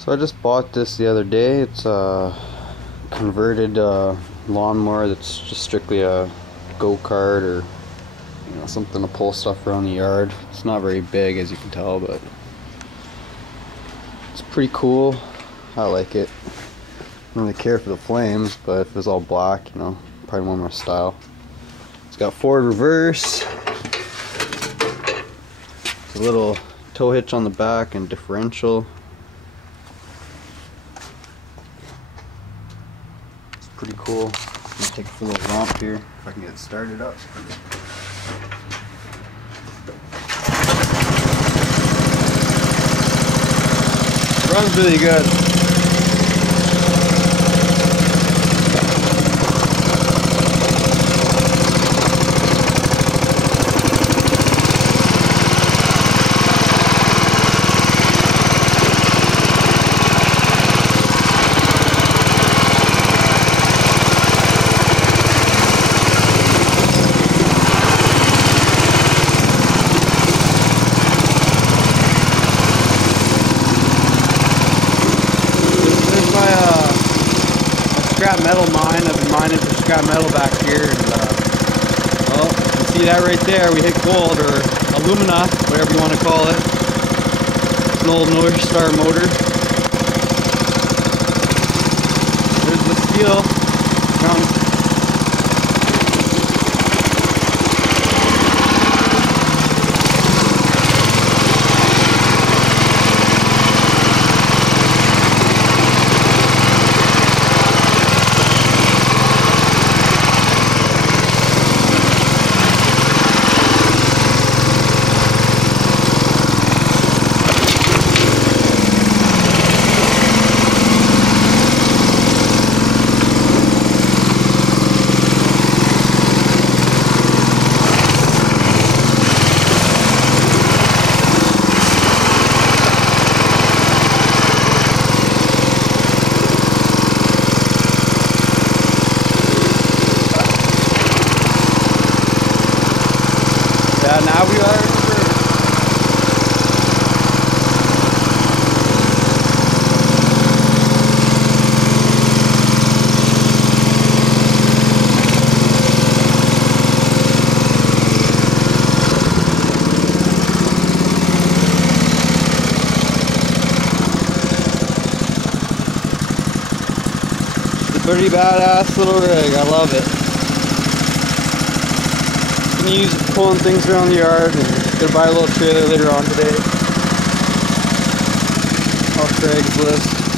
So I just bought this the other day. It's a converted lawnmower that's just strictly a go-kart or something to pull stuff around the yard. It's not very big, as you can tell, but it's pretty cool. I like it. I don't really care for the flames, but if it was all black, probably more my style. It's got forward reverse. It's a little tow hitch on the back and differential. It's pretty cool. I'm gonna take it for a little romp here if I can get it started up. Runs really good. Scrap metal mine. I've been mining for scrap metal back here, and well, you can see that right there. We hit gold, or alumina, whatever you want to call it. It's an old North Star motor. There's the steel. Now we are in reverse. It's a pretty badass little rig. I love it. Use it pulling things around the yard, and gonna buy a little trailer later on today off Craigslist.